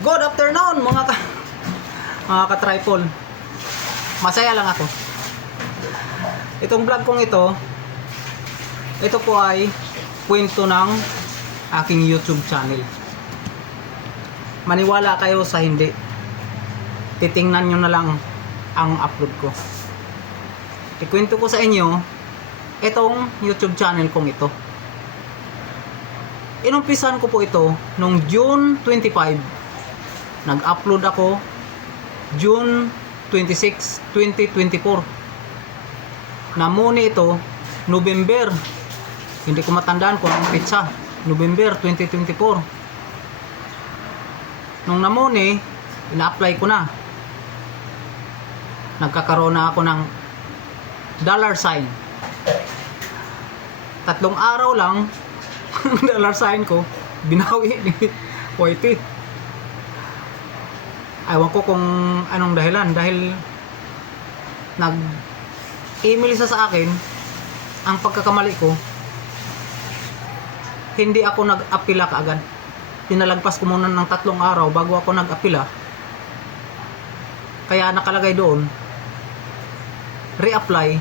Good afternoon mga ka-tripod. Masaya lang ako. Itong vlog kong ito po ay kwento ng aking YouTube channel. Maniwala kayo sa hindi, titingnan nyo na lang ang upload ko. Ikwento ko sa inyo itong YouTube channel kong ito. Inumpisan ko po ito noong June 25. Nag-upload ako June 26, 2024. Namuni ito November. Hindi ko matandaan kung anong pitsa. November 2024. Nung namuni, ina-apply ko na. Nagkakaroon na ako ng $sign. 3 araw lang ang $sign ko binawi ni YT. Ewan ko kung anong dahilan, dahil nag-email sa akin. Ang pagkakamali ko, hindi ako nag-apila kaagad. Tinalagpas ko muna ng 3 araw bago ako nag-apila. Kaya nakalagay doon reapply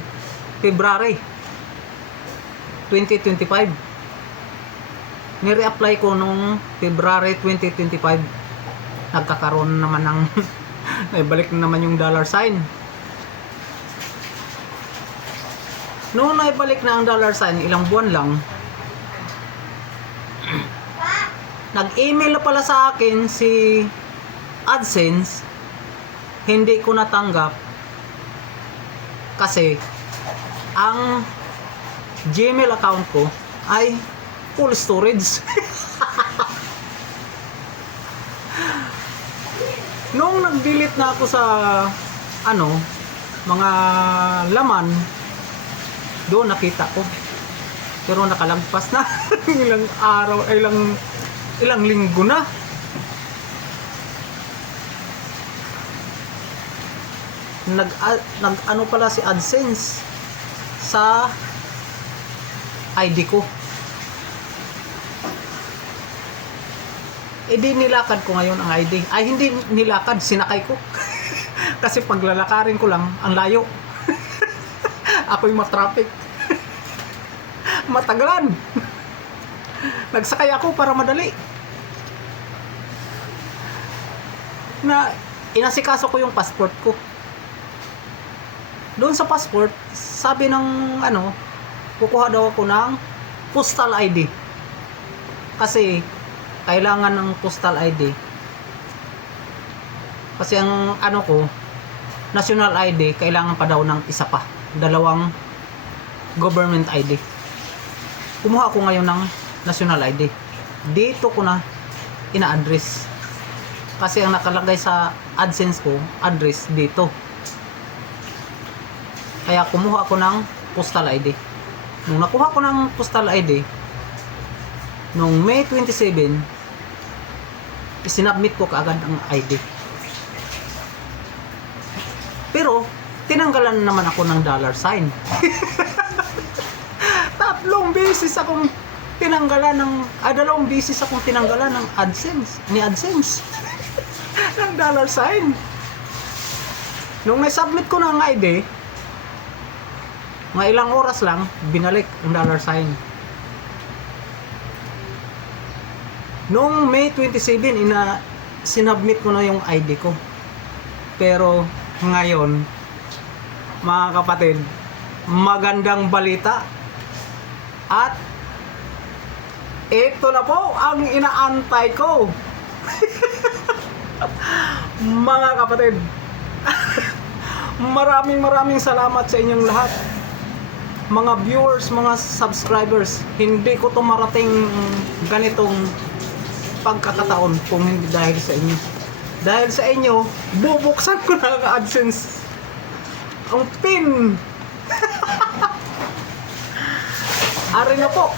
February 2025. Ni-reapply ko nung February 2025. Nagkakaroon naman ng naibalik na naman yung $sign. Noong naibalik na ang $sign, ilang buwan lang, nag-email na pala sa akin si AdSense. Hindi ko natanggap kasi ang Gmail account ko ay full storage. Nung nag-delete na ako sa mga laman, doon nakita ko. Pero nakalagpas na ilang araw, ilang linggo na. Nag pala si AdSense sa ID ko. Di nilakad ko ngayon ang ID. Ay, hindi nilakad, sinakay ko. Kasi paglalakarin ko lang, ang layo. Ako'y matraffic. Matagalan. Nagsakay ako para madali. Inasikaso ko yung passport ko. Doon sa passport, sabi ng kukuha daw ako ng postal ID. Kasi kailangan ng postal ID. Kasi ang national ID, kailangan pa daw ng isa pa. 2 government ID. Kumuha ako ngayon ng national ID. Dito ko na ina-address. Kasi ang nakalagay sa AdSense ko, address dito. Kaya kumuha ako ng postal ID. Nung nakuha ko ng postal ID, noong May 27, isinubmit ko kaagad ang ID. Pero tinanggalan naman ako ng $sign. 3 beses akong tinanggalan ng 2 beses akong tinanggalan ng AdSense ng $sign. Nung na-submit ko na ang ID, mga ilang oras lang binalik ang $sign. Noong May 27, sinubmit ko na yung ID ko. Pero ngayon, mga kapatid, magandang balita. At ito na po ang inaantay ko. Mga kapatid, maraming salamat sa inyong lahat. Mga viewers, mga subscribers, hindi ko to marating ganitong pagkakataon kung hindi dahil sa inyo. Dahil sa inyo, bubuksan ko na ang AdSense ang pin. Ari na po.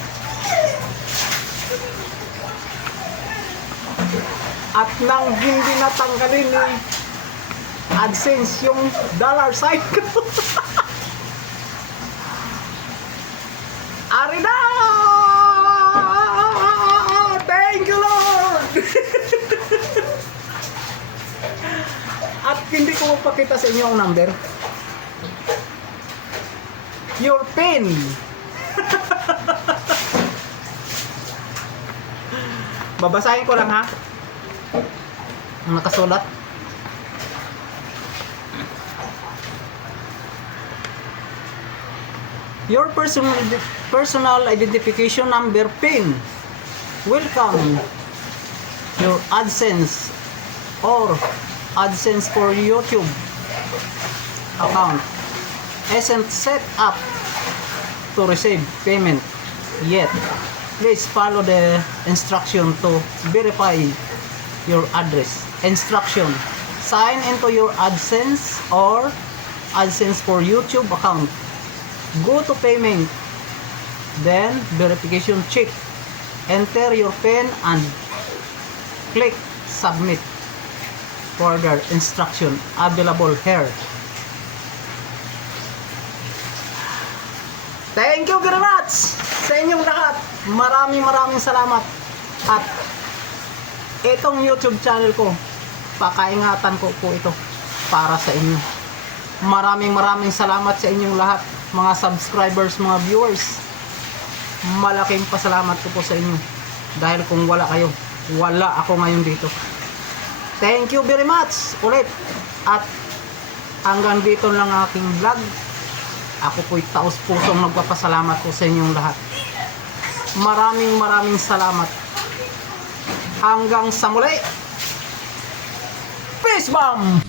At nang hindi natanggalin ni AdSense yung $sign ko. Ari na! Thank you, Lord! Hindi ko mapakita sa inyo ang number. Your PIN. Babasahin ko lang ha. Ang nakasulat. Your personal identification number PIN will come your AdSense or AdSense for YouTube account isn't set up to receive payment yet. Please follow the instruction to verify your address. Instruction: sign into your AdSense or AdSense for YouTube account. Go to payment, then verification check. Enter your PIN and click submit. Further instruction available here. Thank you very much sa inyong lahat. Maraming salamat. At itong YouTube channel ko, pakaingatan ko po ito para sa inyo. Maraming salamat sa inyong lahat, mga subscribers, mga viewers. Malaking pasalamat ko po sa inyo. Dahil kung wala kayo, wala ako ngayon dito. Thank you very much ulit. At hanggang dito lang aking vlog. Ako po'y taos-pusong nagpapasalamat po sa inyong lahat. Maraming salamat. Hanggang sa muli. Peace bomb!